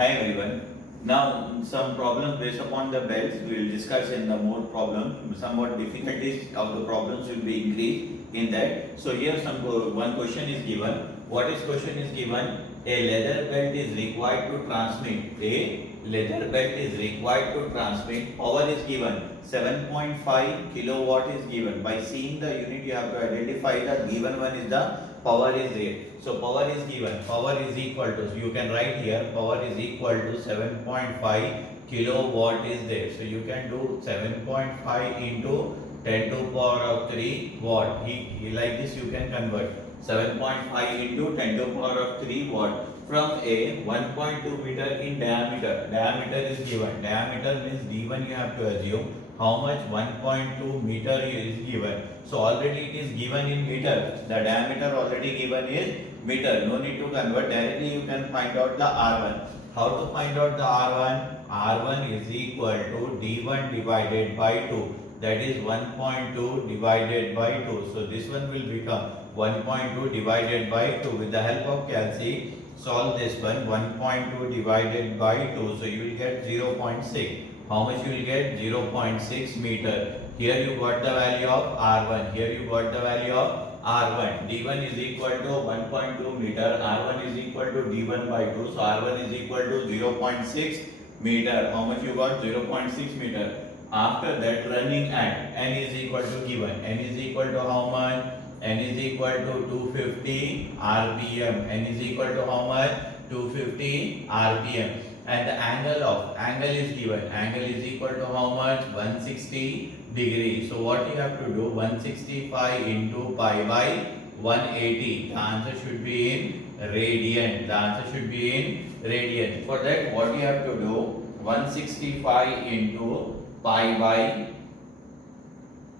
Hi everyone. Now some problems based upon the belts we will discuss in the more problem. Somewhat difficulties of the problems will be increased in that. So here one question is given. What is question is given? A leather belt is required to transmit. A leather belt is required to transmit. Power is given. 7.5 kilowatt is given. By seeing the unit you have to identify the given one is the power is there. So power is given. Power is equal to, so you can write here power is equal to 7.5 kilowatt is there. So you can do 7.5 into 10 to power of 3 watt. Like this you can convert 7.5 into 10 to power of 3 watt from a 1.2 meter in diameter. Diameter is given. Diameter means d1 you have to assume. How much? 1.2 meter is given. So already it is given in meter. The diameter already given is meter. No need to convert. Directly you can find out the R1. How to find out the R1? R1 is equal to D1 divided by 2. That is 1.2 divided by 2. So this one will become 1.2 divided by 2. With the help of calci, solve this one. 1.2 divided by 2. So you will get 0.6. How much you will get? 0.6 meter. Here you got the value of R1. Here you got the value of R1. D1 is equal to 1.2 meter. R1 is equal to D1 by 2. So R1 is equal to 0.6 meter. How much you got? 0.6 meter. After that, running at N is equal to given. N is equal to how much? N is equal to 250 RPM. N is equal to how much? 250 RPM. And the angle is given. Angle is equal to how much? 160 degree. So what you have to do? 165 into pi by 180. The answer should be in radian. The answer should be in radian. For that, what you have to do? 165 into pi by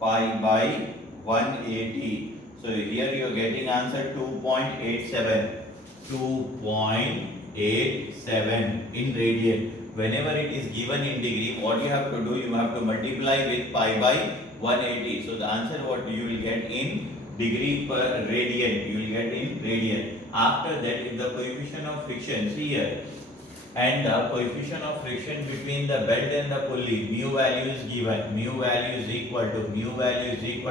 180. So here you are getting answer 2.87. 2.87 in radian. Whenever it is given in degree, what you have to do? You have to multiply with pi by 180. So the answer what you will get in degree per radian. You will get in radian. After that, if the coefficient of friction, see here, and the coefficient of friction between the belt and the pulley, mu value is given. Mu value is equal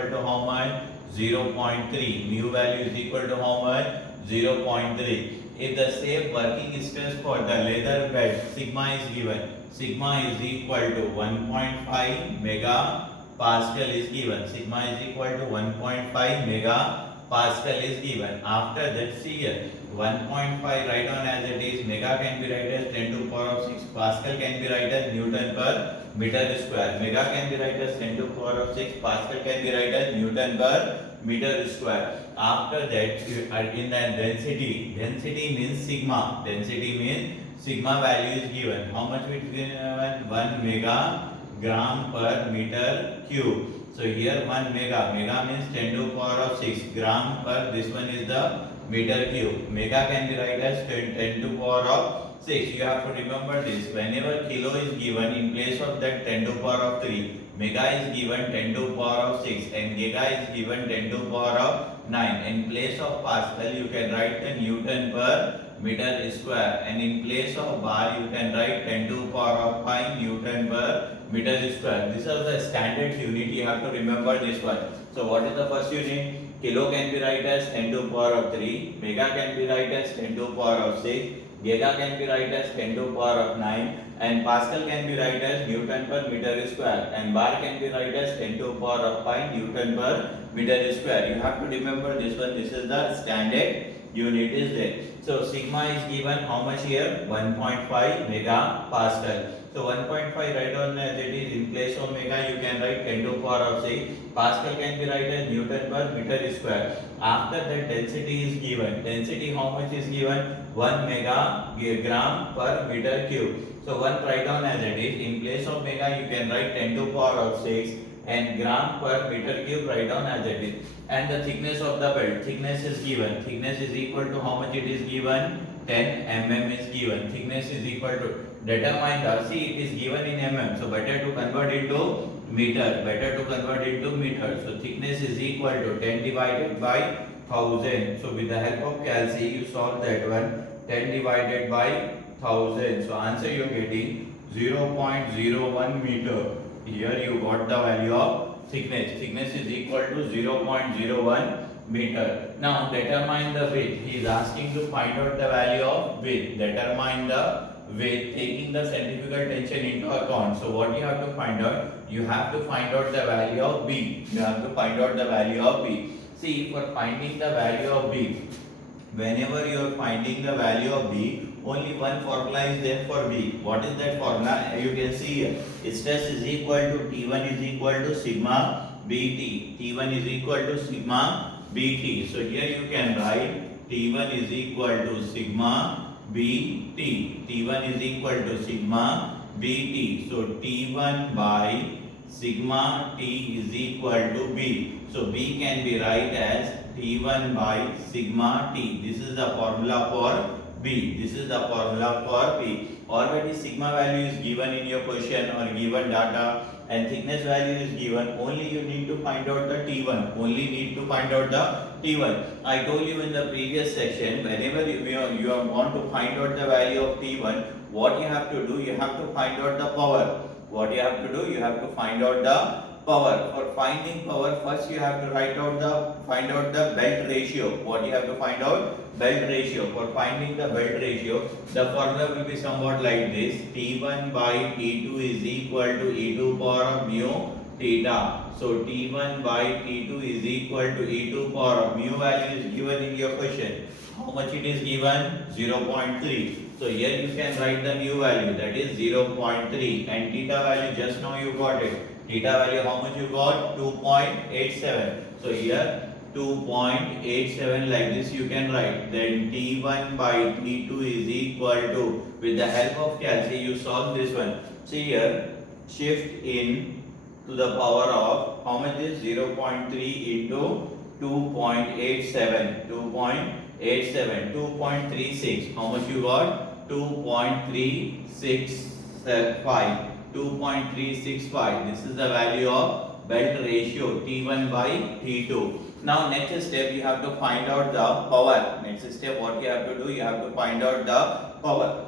to how much? 0.3. Mu value is equal to how much? 0.3. If the safe working stress for the leather belt, sigma is given. Sigma is equal to 1.5 megapascal is given. Sigma is equal to 1.5 megapascal is given. After that, see here, 1.5 write down as it is. Mega can be write as 10 to the power of 6. Pascal can be write as Newton per meter square. Mega can be write as 10 to the power of 6. Pascal can be write as Newton per meter square. After that, in the density means sigma. Density means sigma value is given. How much it is given? 1 megagram per meter cube. So here 1 mega means 10 to the power of 6. Gram per, this one is the meter cube. Mega can be write as 10 to the power of 6. You have to remember this. Whenever kilo is given, in place of that 10 to the power of 3, mega is given 10 to the power of 6 and giga is given 10 to the power of 9. In place of pascal, you can write the Newton per meter square, and in place of bar, you can write 10 to the power of 5 Newton per meter square. These are the standard unit. You have to remember this one. So what is the first unit? Kilo can be write as 10 to the power of 3. Mega can be write as 10 to the power of 6. Giga can be write as 10 to the power of 9. And Pascal can be write as Newton per meter square. And bar can be write as 10 to the power of 5 Newton per meter square. You have to remember this one. This is the standard unit is there. So sigma is given how much here? 1.5 megapascal. So 1.5 write down as it is. In place of mega you can write 10 to the power of 6. Pascal can be write as Newton per meter square. After that, density is given. Density how much is given? 1 megagram per meter cube. So 1 write down as it is. In place of mega you can write 10 to the power of 6 and gram per meter cube write down as it is. And the thickness of the belt, thickness is given. Thickness is equal to how much it is given? 10 mm is given. Thickness is equal to, determine the, see it is given in mm. So better to convert into meter. So thickness is equal to 10 divided by 1000. So with the help of calci, you solve that one. 10 divided by 1000. So answer you are getting 0.01 meter. Here you got the value of thickness. Thickness is equal to 0.01 meter. Now determine the width. He is asking to find out the value of width. Determine the width taking the centrifugal tension into account. So what you have to find out? You have to find out the value of B. You have to find out the value of B. See, for finding the value of B, whenever you are finding the value of B, only one formula is there for B. What is that formula? You can see here. Stress is equal to T1 is equal to sigma Bt. T1 is equal to sigma Bt. So here you can write T1 is equal to sigma Bt. T1 is equal to sigma Bt. So T1 by sigma T is equal to B. So B can be write as T1 by sigma T. This is the formula for B. This is the formula for B. Already sigma value is given in your question or given data, and thickness value is given. Only you need to find out the T1. Only need to find out the T1. I told you in the previous section, whenever you want to find out the value of T1, what you have to do? You have to find out the power. What you have to do? You have to find out the power. For finding power, first you have to find out the belt ratio. What you have to find out? Belt ratio. For finding the belt ratio, the formula will be somewhat like this: T1 by T2 is equal to E2 power of mu theta. So T1 by T2 is equal to E2 power of mu value is given in your question. How much it is given? 0.3. So here you can write the mu value, that is 0.3, and theta value just now you got it. Theta value how much you got? 2.87. So here 2.87 like this you can write. Then T1 by T2 is equal to, with the help of calculus you solve this one. See here, shift in to the power of how much is 0.3 into 2.87. 2.87. 2.36. How much you got? 2.365. 2.365. This is the value of belt ratio T1 by T2. Now next step you have to find out the power. Next step what you have to do? You have to find out the power.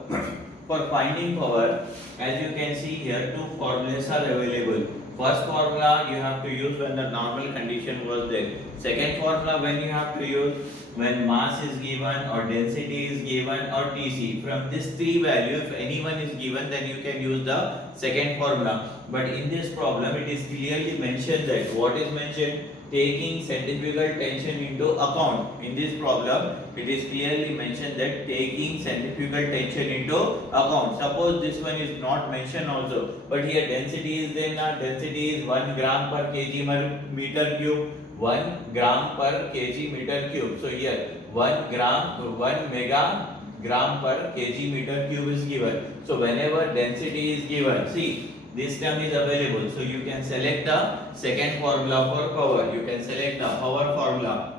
For finding power, as you can see here, two formulas are available. First formula you have to use when the normal condition was there. Second formula when you have to use when mass is given or density is given or Tc. From this three value, if any one is given, then you can use the second formula. But in this problem, it is clearly mentioned that what is mentioned? Taking centrifugal tension into account. In this problem, it is clearly mentioned that taking centrifugal tension into account. Suppose this one is not mentioned also, but here density is there now. Density is 1 gram per kg meter cube. 1 gram per kg meter cube. So here 1 mega gram per kg meter cube is given. So whenever density is given, see, this term is available. So you can select the second formula for power. You can select the power formula.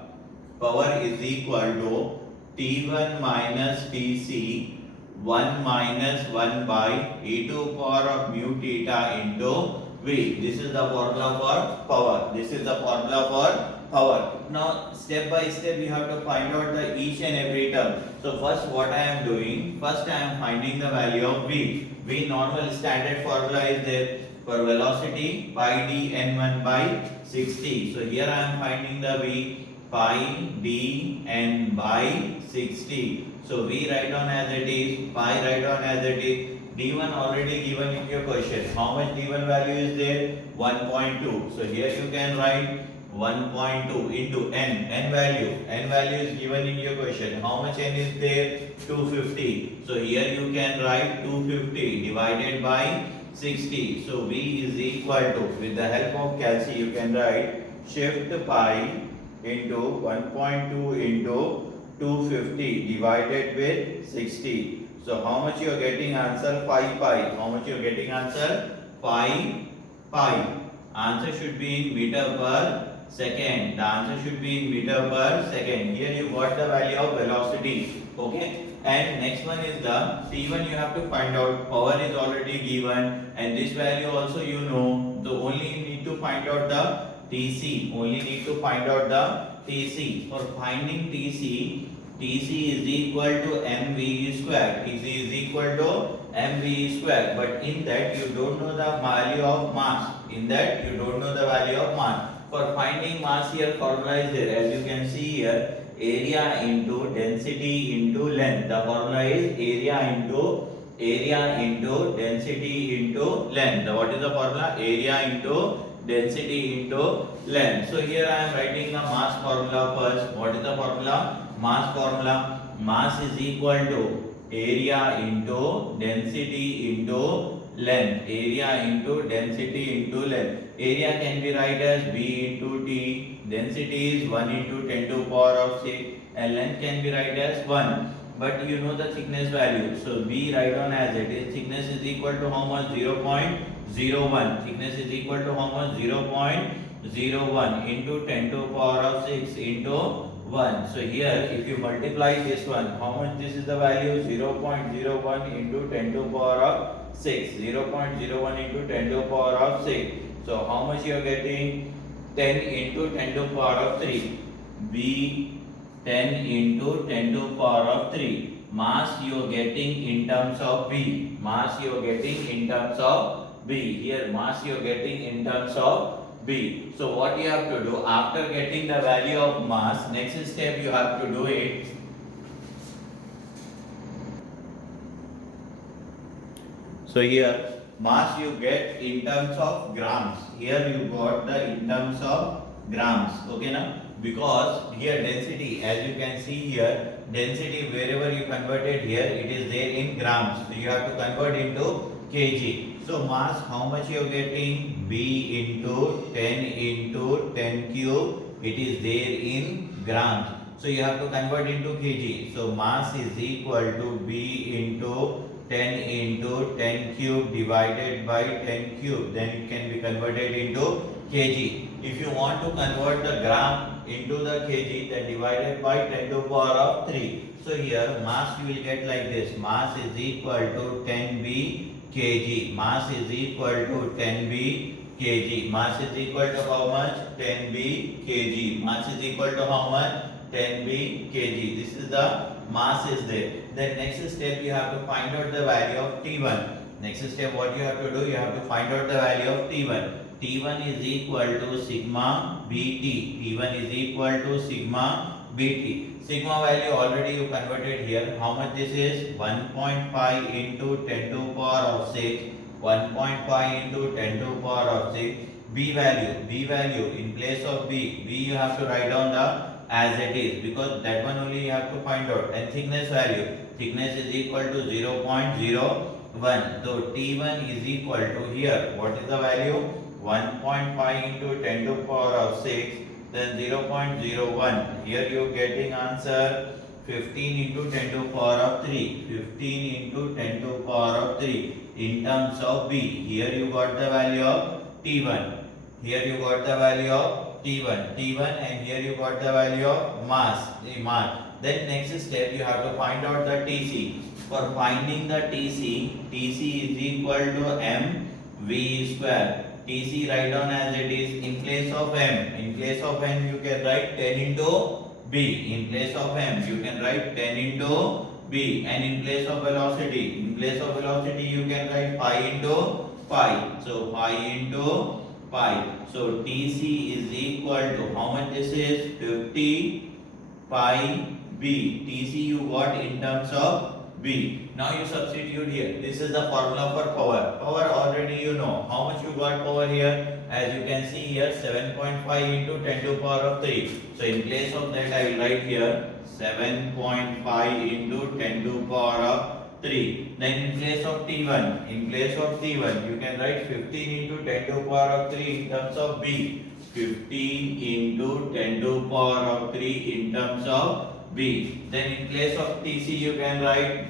Power is equal to T1 minus Tc 1 minus 1 by E2 power of mu theta into V. This is the formula for power. This is the formula for power. Now step by step you have to find out the each and every term. So first what I am doing? First I am finding the value of V. V normal standard formula is there for velocity pi d n1 by 60. So here I am finding the V pi d n by 60. So V write down as it is, pi write down as it is. D1 already given in your question. How much D1 value is there? 1.2. So here you can write 1.2 into n. N value is given in your question. How much n is there? 250. So here you can write 250 divided by 60. So V is equal to, with the help of calculus you can write shift pi into 1.2 into 250 divided with 60. So how much you are getting answer? 5 pi. How much you are getting answer? 5 pi. Answer should be in meter per second. The answer should be in meter per second. Here you got the value of velocity. Okay. And next one is the T1 you have to find out. Power is already given, and this value also you know. So only you need to find out the TC. Only need to find out the TC. For finding TC, Tc is equal to mv square. Tc is equal to mv square. But in that you don't know the value of mass. In that you don't know the value of mass. For finding mass here, formula is there. As you can see here, area into density into length. The formula is area into density into length. What is the formula? Area into density into length. So here I am writing the mass formula first. What is the formula? Mass formula. Mass is equal to area into density into length. Area into density into length. Area can be written as B into T. Density is 1 into 10 to the power of 6. And length can be written as 1. But you know the thickness value. So B write on as it is. Thickness is equal to how much? 0.01. Thickness is equal to how much? 0.01 into 10 to the power of 6 into 1. So here if you multiply this one, how much this is the value? 0.01 into 10 to the power of 6. 0.01 into 10 to the power of 6. So how much you are getting? 10 into 10 to the power of 3. B 10 into 10 to the power of 3. Mass you are getting in terms of B. Mass you are getting in terms of B. Here mass you are getting in terms of B. So what you have to do after getting the value of mass, next step you have to do it. So here mass you get in terms of grams. Here you got the in terms of grams. Okay now? Because here density, as you can see here, density wherever you convert it here, it is there in grams. So you have to convert into kg. So mass, how much you are getting? B into 10 into 10 cube. It is there in grams. So you have to convert into kg. So mass is equal to B into 10 into 10 cube divided by 10 cube. Then it can be converted into kg. If you want to convert the gram into the kg, then divided by 10 to the power of 3. So here mass you will get like this. Mass is equal to 10b kg. Mass is equal to 10b kg. Mass is equal to how much? 10b kg. Mass is equal to how much? 10b kg. This is the mass is there. Then next step you have to find out the value of T1. Next step what you have to do? You have to find out the value of T1. T1 is equal to sigma Bt. T1 is equal to sigma Bt. Sigma value already you converted here. How much this is? 1.5 into 10 to the power of 6. 1.5 into 10 to the power of 6. B value in place of B you have to write down the as it is, because that one only you have to find out. And thickness value. Thickness is equal to 0.01. So T1 is equal to here. What is the value? 1.5 into 10 to the power of 6. Then 0.01. Here you are getting answer 15 into 10 to the power of 3. 15 into 10 to the power of 3 in terms of B. Here you got the value of T1. Here you got the value of T1, and here you got the value of mass. Then next step you have to find out the Tc. For finding the Tc is equal to mv square. Tc write down as it is in place of m. In place of m you can write 10 into b. In place of m you can write 10 into b. And in place of velocity, you can write pi into pi. So pi into pi. So Tc is equal to how much this is? 50 pi b. Tc you got in terms of b. Now you substitute here. This is the formula for power. Power already you know. How much you got power here? As you can see here, 7.5 into 10 to the power of 3. So in place of that I will write here 7.5 into 10 to the power of 3. Then in place of T1, you can write 15 into 10 to the power of 3 in terms of B. 15 into 10 to the power of 3 in terms of B. Then in place of Tc you can write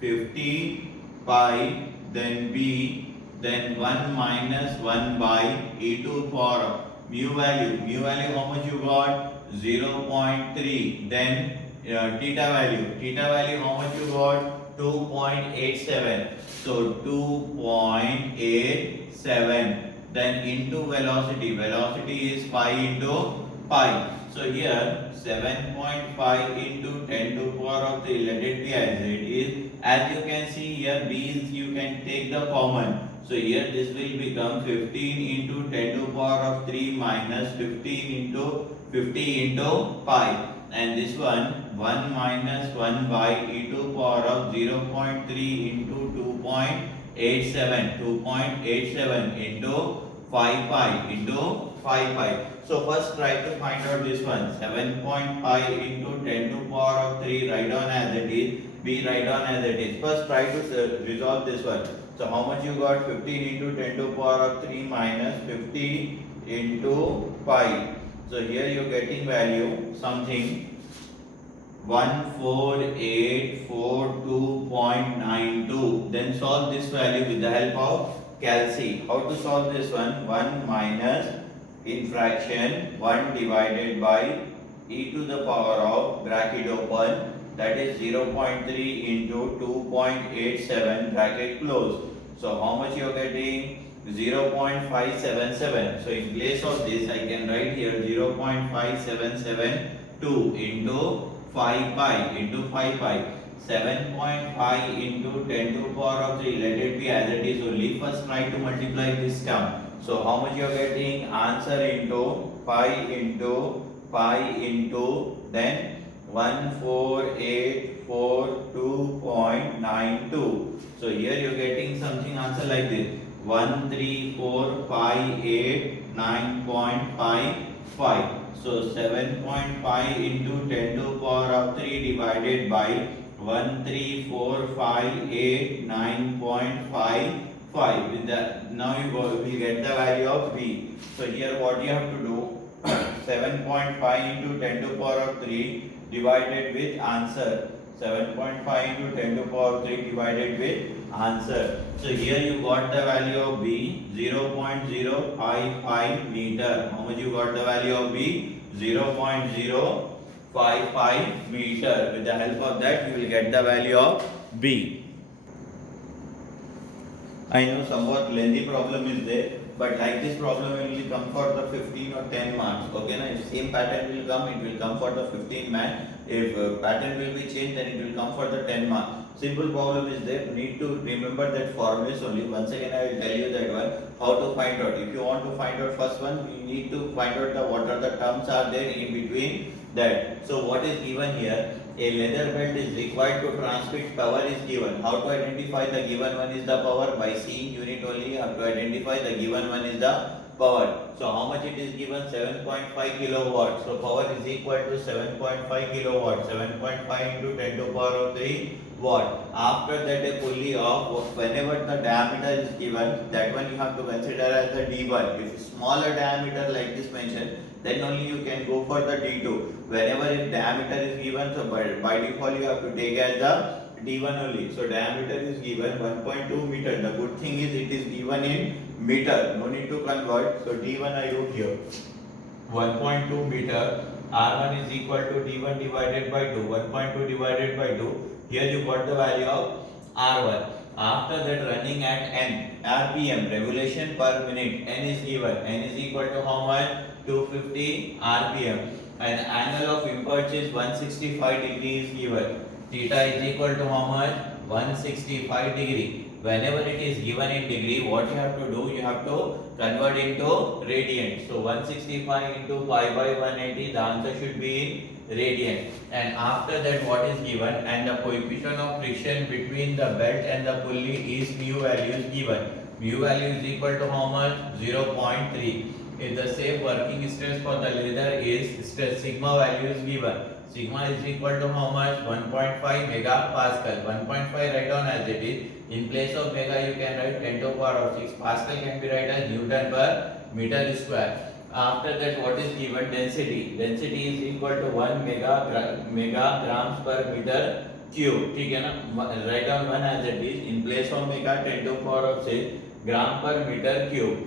50 pi, then B, then 1 minus 1 by e to the power of mu value how much you got? 0.3. Then theta value how much you got? 2.87. So 2.87. Then into velocity is pi into pi. pi. So here 7.5 into 10 to power of 3, let it be as it is. As you can see here, b is, you can take the common. So here this will become 15 into 10 to power of 3 minus 15 into 50 into pi. And this one 1 minus 1 by e to power of 0.3 into 2.87. 2.87 into 5 pi into 5 pi. So first try to find out this one. 7.5 into 10 to power of 3, write down as it is. B, write down as it is. First try to resolve this one. So how much you got? 15 into 10 to power of 3 minus 50 into pi. So here you are getting value something 14842.92. Then solve this value with the help of calci. How to solve this one? 1 minus in fraction 1 divided by e to the power of bracket open, that is 0.3 into 2.87 bracket close. So how much you are getting? 0.577. So in place of this I can write here 0.5772 into 5 pi into 5 pi. 7.5 into 10 to power of 3, let it be as it is only. First try to multiply this term. So how much you are getting? Answer into pi into then 14842.92. So here you are getting something answer like this 13458.9.55. So 7.5 into 10 to power of 3 divided by 13458.9.55. With that, now you will get the value of b. So here what you have to do, 7.5 into 10 to power of 3 divided with answer. 7.5 into 10 to power of 3 divided with answer. So here you got the value of b 0.055 meter. How much you got the value of b? 0.055 meter. With the help of that you will get the value of b. I know somewhat lengthy problem is there, but like this problem will come for the 15 or 10 marks. Okay, now if same pattern will come, it will come for the 15 marks. If pattern will be changed, then it will come for the 10 marks. Simple problem is there. Need to remember that formulas only. Once again, I will tell you that one how to find out. If you want to find out first one, you need to find out what are the terms are there in between that. So what is given here? A leather belt is required to transmit power is given. How to identify the given one is the power? By seeing unit only you have to identify the given one is the power. So how much it is given? 7.5 kilowatt. So power is equal to 7.5 kilowatt. 7.5 into 10 to power of 3 watt. After that a pulley of whenever the diameter is given, that one you have to consider as the D1. If smaller diameter like this mentioned, then only you can go for the D2. Whenever if diameter is given, so by default you have to take as the D1 only. So diameter is given 1.2 meter. The good thing is it is given in meter. No need to convert. So D1 I wrote here. 1.2 meter. R1 is equal to D1 divided by 2. 1.2 divided by 2. Here you got the value of R1. After that running at N, RPM, revolution per minute, N is given. N is equal to how much? 250 RPM. And angle of impulse is 165 degree is given. Theta is equal to how much? 165 degree. Whenever it is given in degree, what you have to do? You have to convert into radian. So 165 into pi by 180, the answer should be in radian. And after that what is given? And the coefficient of friction between the belt and the pulley is mu value is given. Mu value is equal to how much? 0.3. If the same working stress for the leather is stress, sigma value is given. Sigma is equal to how much? 1.5 megapascal. 1.5 write down as it is. In place of mega you can write 10 to the power of 6. Pascal can be write as Newton per meter square. After that what is given? Density. Density is equal to 1 megagrams per meter cube. ठीक है ना? Write down 1 as it is. In place of mega 10 to the power of 6 gram per meter cube.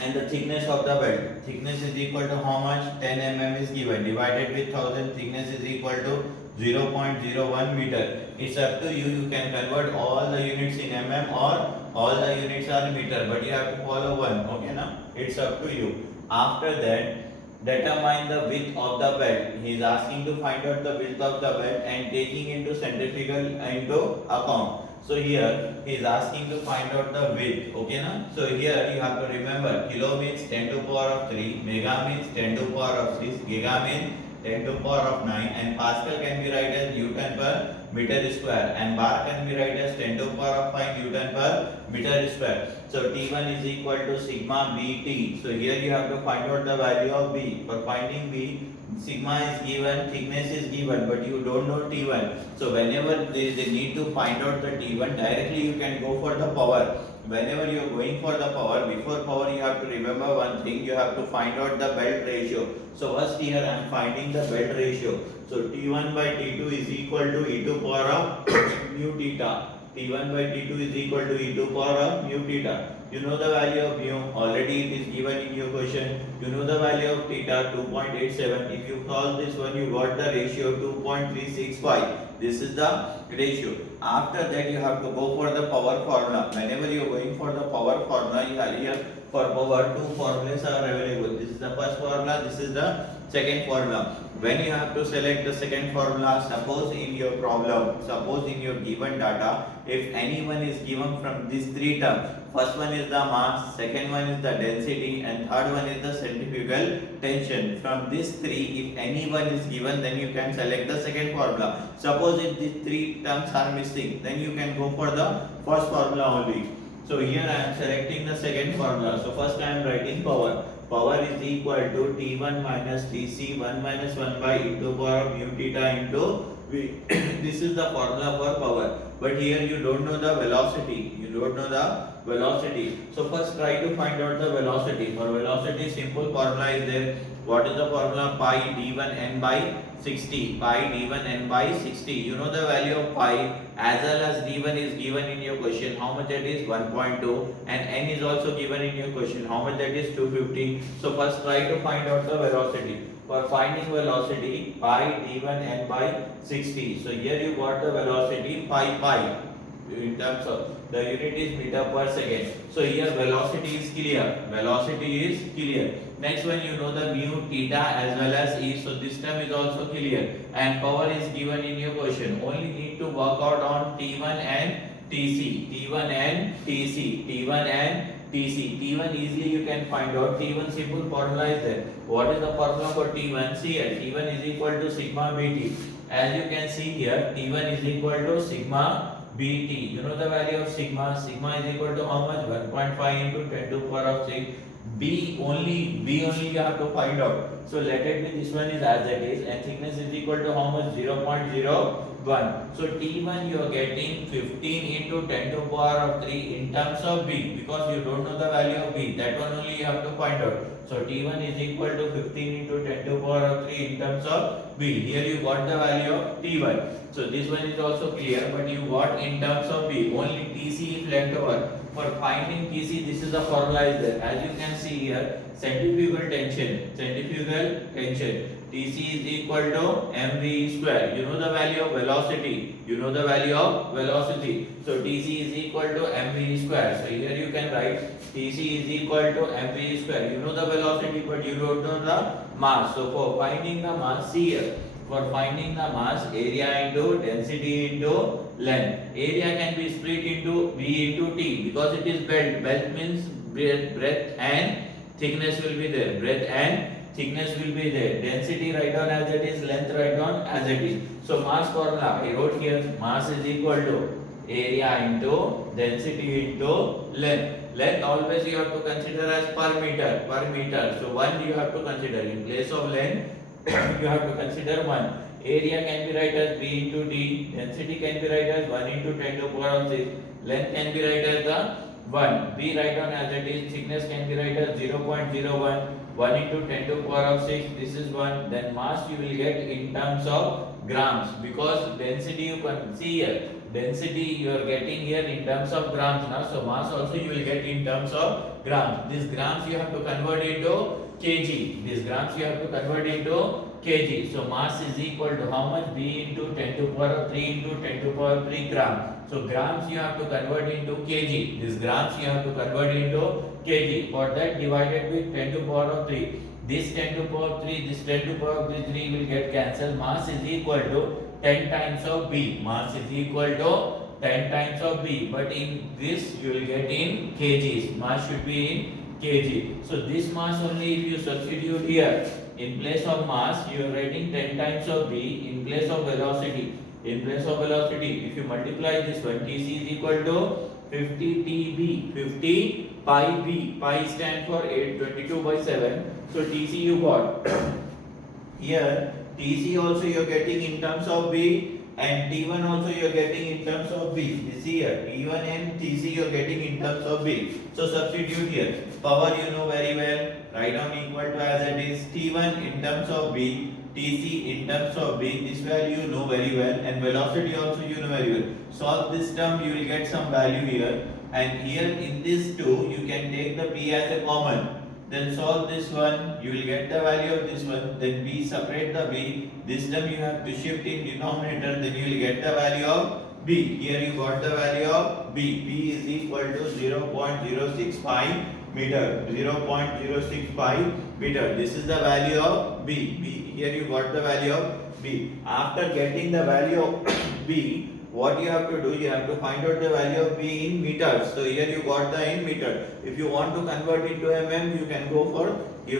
And the thickness of the belt. Thickness is equal to how much? 10 mm is given. Divided with 1000, thickness is equal to 0.01 meter. It's up to you. You can convert all the units in mm or all the units are meter. But you have to follow one. Okay, now it's up to you. After that, Determine the width of the belt. He is asking to find out the width of the belt and taking into centrifugal into account. So here he is asking to find out the width. Okay, na? So here you have to remember kilo means 10 to power of 3, mega means 10 to power of 6, giga means 10 to power of 9, and Pascal can be written as Newton per meter square, and bar can be written as 10 to power of 5 Newton per meter square. So T1 is equal to sigma Bt. So here you have to find out the value of B. For finding B, sigma is given, thickness is given, but you don't know T1. So whenever they need to find out the T1, directly you can go for the power. Whenever you are going for the power, before power you have to remember one thing, you have to find out the belt ratio. So first here I am finding the belt ratio. So T1 by T2 is equal to e to power of mu theta. T1 by T2 is equal to e to power of mu theta. You know the value of mu, already it is given in your question. You know the value of theta, 2.87. If you solve this one, you got the ratio 2.365. This is the ratio. After that you have to go for the power formula. Whenever you are going for the power formula, you have here for power two formulas are available. This is the first formula, this is the second formula. When you have to select the second formula, suppose in your problem, suppose in your given data, if any one is given from these three terms, first one is the mass, second one is the density, and third one is the centrifugal tension. From these three, if any one is given, then you can select the second formula. Suppose if these three terms are missing, then you can go for the first formula only. So here I am selecting the second formula. So first I am writing power. Power is equal to T1 minus Tc 1 minus 1 by e to power of mu theta into V. This is the formula for power. But here you don't know the velocity. You don't know the velocity. So first try to find out the velocity. For velocity, simple formula is there. What is the formula? Pi d1 n by 60. Pi d1 n by 60. You know the value of pi as well as d1 is given in your question. How much that is? 1.2. And n is also given in your question. How much that is? 250. So first try to find out the velocity. For finding velocity, pi d1 n by 60. So here you got the velocity pi. In terms of the unit is meter per second. So here velocity is clear. Velocity is clear. Next one, you know the mu, theta as well as e. So this term is also clear. And power is given in your question. Only need to work out on T1 and Tc. T1 and Tc. T1 and Tc. T1 easily you can find out. T1 simple formula is there. What is the formula for T1? See here. T1 is equal to sigma Bt. As you can see here, T1 is equal to sigma Bt. You know the value of sigma. Sigma is equal to how much? 1.5 into 10 to the power of 6. B only you have to find out. So let it be this one is as it is, and thickness is equal to how much? 0.01. So T1 you are getting 15 into 10 to the power of 3 in terms of B, because you don't know the value of B. That one only you have to find out. So T1 is equal to 15 into 10 to the power of 3 in terms of B. Here you got the value of T1. So this one is also clear, but you got in terms of B. Only Tc is left over. For finding Tc, this is the formula is there. As you can see here, centrifugal tension. Tc is equal to mv square. You know the value of velocity. So Tc is equal to mv square. So here you can write Tc is equal to mv square. You know the velocity, but you don't know the mass. So for finding the mass, see here. For finding the mass, area into density into length. Area can be split into B into T because it is belt. Belt means breadth and thickness will be there. Density write down as it is. Length write down as it is. So mass formula I wrote here. Mass is equal to area into density into length. Length always you have to consider as per meter. So one you have to consider in place of length. You have to consider 1. Area can be written as B into D. Density can be written as 1 into 10 to the power of 6. Length can be written as the 1. B write down as it is. Thickness can be written as 0.01. 1 into 10 to the power of 6. This is 1. Then mass you will get in terms of grams, because density you can see here. Density you are getting here in terms of grams now. So mass also you will get in terms of grams. These grams you have to convert into kg. So mass is equal to how much? B into 10 to the power of 3 into 10 to the power of 3 gram. So grams you have to convert into kg. These grams you have to convert into kg. For that, divided with 10 to the power of 3. This 10 to power 3, this 10 to power 3 will get cancelled. Mass is equal to 10 times of B. Mass is equal to 10 times of B. But in this you will get in kgs. Mass should be in kg. So this mass only if you substitute here. In place of mass you are writing 10 times of B. In place of velocity. In place of velocity, if you multiply this one, Tc is equal to 50 TB. 50 pi B. Pi stand for 822 by 7. So Tc you got. Here Tc also you are getting in terms of B, and T1 also you are getting in terms of B. This here T1 and Tc you are getting in terms of B. So substitute here. Power you know very well. Write down equal to as it is. T1 in terms of B. Tc in terms of B, this value you know very well, and velocity also you know very well. Solve this term, you will get some value here, and here in this 2 you can take the B as a common. Then solve this one, you will get the value of this one. Then B, separate the B. This term you have to shift in denominator, then you will get the value of B. Here you got the value of B. B is equal to 0.065 meter. 0.065 meter. This is the value of B. Here you got the value of B. After getting the value of B, what you have to do, you have to find out the value of B in meters. So here you got the in meter. If you want to convert into mm, you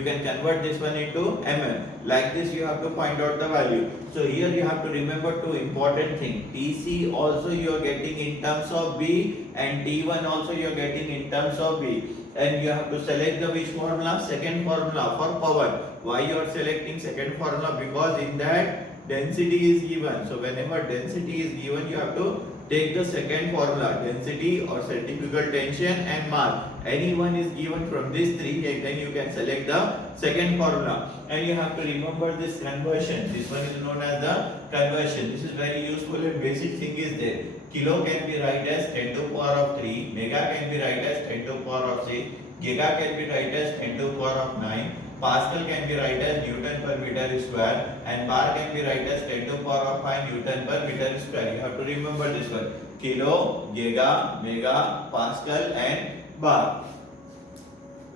can convert this one into mm. Like this you have to find out the value. So here you have to remember two important things. Tc also you are getting in terms of B, and T1 also you are getting in terms of B. And you have to select the which formula? Second formula for power. Why you are selecting second formula? Because in that density is given. So whenever density is given, you have to take the second formula, density or centrifugal tension and mass. Any one is given from these three, and then you can select the second formula. And you have to remember this conversion. This one is known as the conversion. This is very useful, and basic thing is there. Kilo can be write as 10 to power of 3, mega can be write as 10 to power of 6, giga can be write as 10 to power of 9, Pascal can be write as Newton per meter square, and bar can be write as 10 to power of 5 Newton per meter square. You have to remember this one. Kilo, giga, mega, Pascal and bar.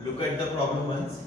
Look at the problem once.